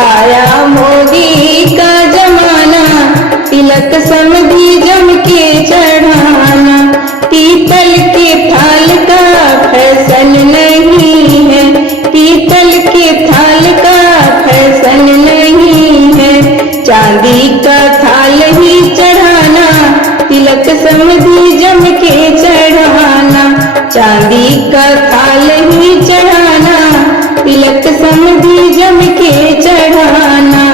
आया मोदी का जमाना, तिलक समधी जम के चढ़ाना। पीतल के थाल का फैशन नहीं है, पीतल के थाल का फैशन नहीं है। चांदी का थाल ही चढ़ाना, तिलक समधी जम के चढ़ाना। चांदी का थाल ही चढ़ाना, तिलक समधी जम के चढ़ाना।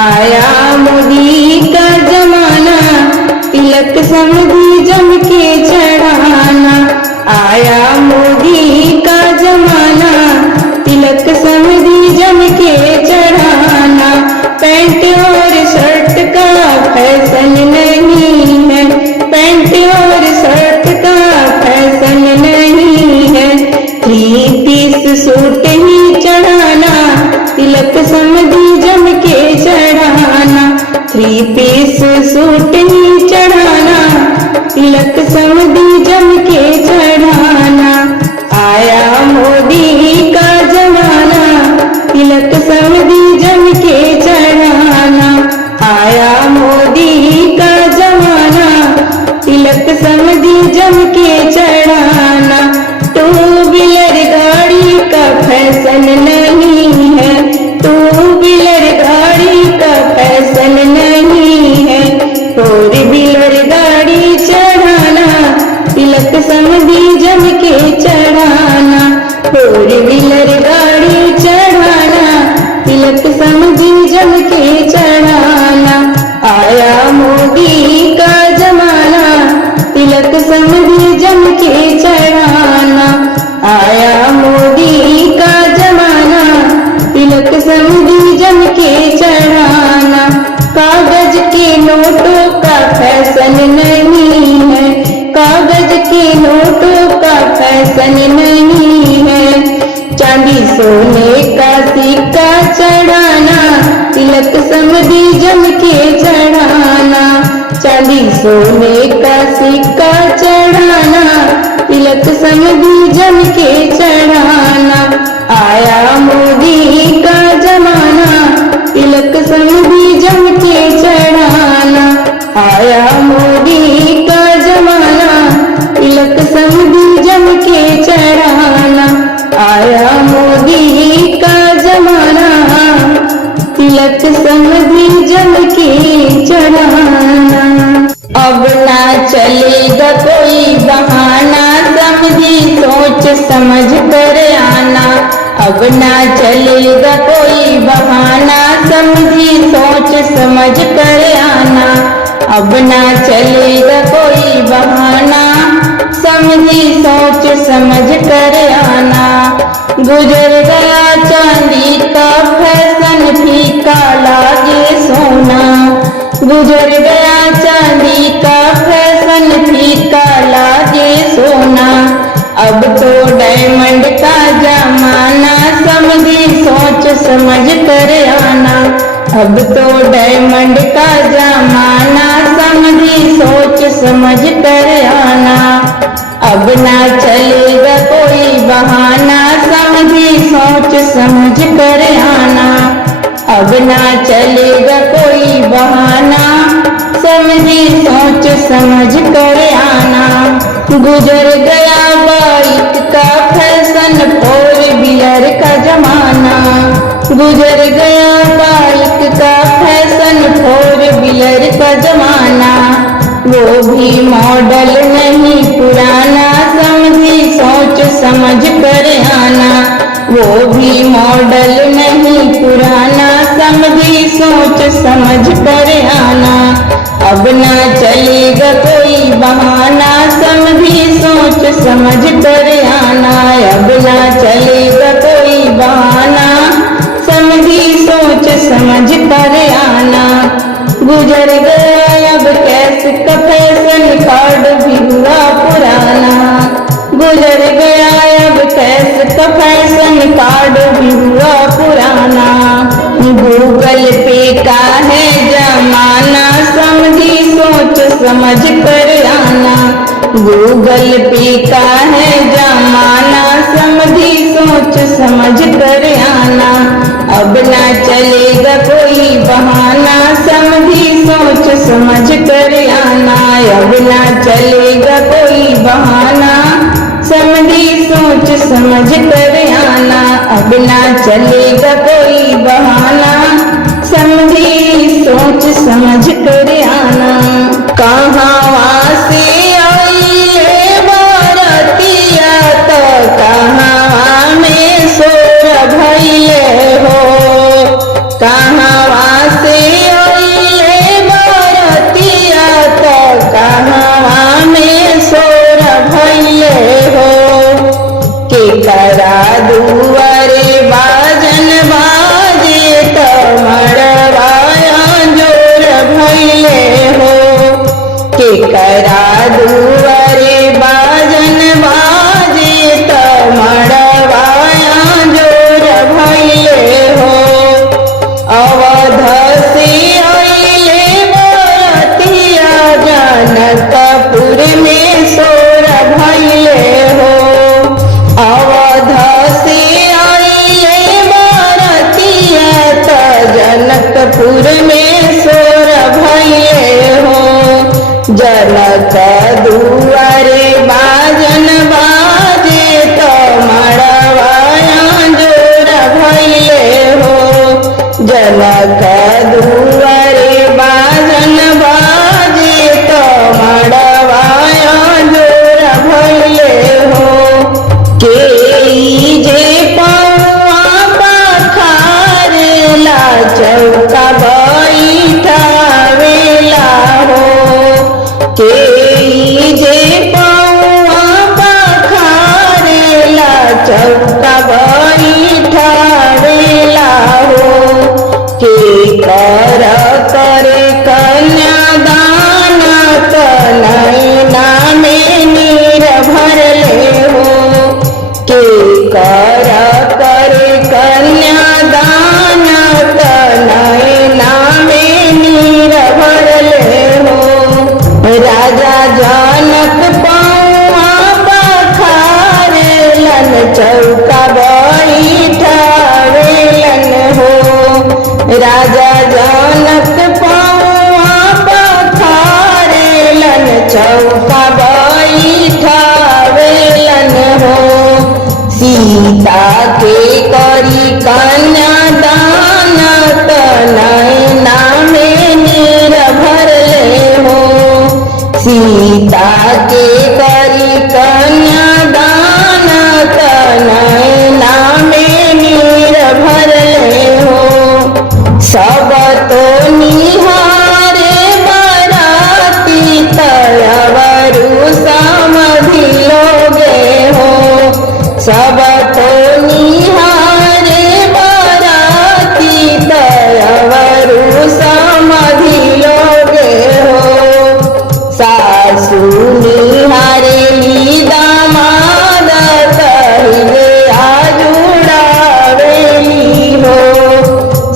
आया मोदी का जमाना, तिलक समधी जम के चढ़ाना। आया मोदी का जमाना, तिलक समधी जम के चढ़ाना। पैंट और शर्ट का फैशन नहीं है, पैंट और शर्ट का फैशन नहीं है। 3 पीस सूट ही चढ़ाना, तिलक समधी जम के चढ़ाना। 3 पीस सूट ही चढ़ाना, तिलक समधी जम के चढ़ाना। आया मोदी का जमाना, तिलक समधी जम के चढ़ाना। आया मोदी का जमाना, तिलक समधी जम के चढ़ाना। 2 व्हीलर गाड़ी का फैशन नहीं है, 2 व्हीलर गाड़ी का फैशन नहीं है। 4 व्हीलर गाड़ी चढ़ाना, तिलक समधी जम के चढ़ाना। 4 व्हीलर गाड़ी चढ़ाना, तिलक समधी जम के चढ़ाना। आया मोदी का जमाना, तिलक समधी जम के चढ़ाना। आया मोदी का जमाना, तिलक समधी जम के चढ़ाना। कागज के नोटों का फैशन नहीं है, कागज के नोटों का फैशन नहीं है। चांदी सोने का सिक्का चढ़ाना, तिलक समधी जम के चढ़ाना। चांदी सोने का सिक्का चढ़ाना, तिलक समधी जम के चढ़ाना। आया मोदी का जमाना, तिलक समधी जम के चढ़ाना। आया मोदी का जमाना, तिलक समधी जम के चढ़ाना। आया मोदी का जमाना, तिलक समधी जम के चढ़ाना। अब ना चलेगा कोई बहाना, समधी सोच समझ कर आना। अब ना चलेगा कोई बहाना, समधी सोच समझ कर आना। अब ना चलेगा कोई बहाना, समझी सोच समझ कर आना। गुजर गया चांदी का फैशन, फीका लागे सोना। गुजर गया चांदी का फैशन, फीका लागे सोना। अब तो डायमंड का जमाना, समझी सोच समझ कर आना। अब तो डायमंड का जमाना, समझी सोच समझ कर आना। अब ना चलेगा कोई बहाना, समझी सोच समझ कर आना। अब ना चलेगा कोई बहाना, समझी सोच समझ कर आना। गुजर गया बाइक का फैशन, 4 व्हीलर का जमाना। गुजर गया बाइक का फैशन, 4 व्हीलर का जमाना। वो भी मॉडल नहीं पुराना, समझी सोच समझ कर आना। वो भी मॉडल नहीं पुराना, समझी सोच समझ कर आना। अब ना चलेगा कोई बहाना, समझी सोच समझ कर आना। अब ना चलेगा कोई बहाना, समझी सोच समझ कर आना। गुजर गया अब कैश का फैशन, कार्ड भी हुआ पुराना। गुजर गया अब कैश का फैशन, कार्ड भी हुआ पुराना। गूगल पे का है जमाना, समझी सोच समझ कर आना। गूगल पे का है जमाना, समझी सोच समझ कर आना। अब ना चलेगा चलेगा कोई बहाना, समझी सोच समझ कर आना। अब ना चलेगा कोई बहाना, समझी सोच समझ कर आना। अब ना चलेगा कोई बहाना, समझी सोच समझ कर आना। कहाँ से आई बारातिया तो कहाँ में सोर भइले हो। कहाँ से आई बारातिया तो कहाँ में सोर भइले हो। के करा दुआरे बाजन बाजे तो मड़वाया जोर भइले हो। के करा दुआरे बाजन बाजे तो मड़वाया जोर भइले हो। अवध से आइले बारातिया जनकपुर में सोर भइले हो। अवध से आइले बारातिया तो जनकपुर में सोर भइले हो। जनक दुआरे बाजन बाजे तो मड़वाया जोर भइले हो। जनक दुआरे बाजन बाजे तो मड़वाया जोर भइले हो। के जे पौआ पखारेला चौका बैठावेला हो। के जे पौआ पखारेला चौका बैठावेला हो। के कर करे कन्यादान तो नैना में नीर भरले हो। के कर करे कन्यादान तो नैना में नीर भरले हो। राजा जनक पौआ पखारेलन चौका बैठावेलन हो। राजा जनक पौआ पखारेलन चौका बैठावेलन हो। सीता के करी कन्यादान तो नैना में नीर भरले हो। सीता के करी कन्यादान तो नैना में नीर भरले हो। सब तो निहारे बाराती तयवरु समधि लोगे हो। सब तो निहारे बाराती तयवरु समधि लोगे हो। सासु निहारेली दामाद तहिले आजुड़ावेली हो।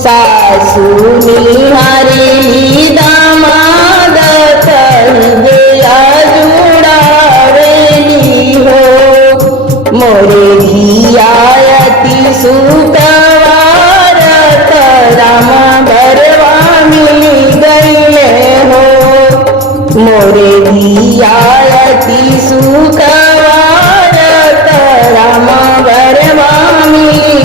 सासु निहारेली दामाद तहिले आजुड़ावेली हो। मोरे धियायति सुकवार तो राम बरवा मिली गईले हो। मोरे धियायति सुकवार तो राम बरवा मिली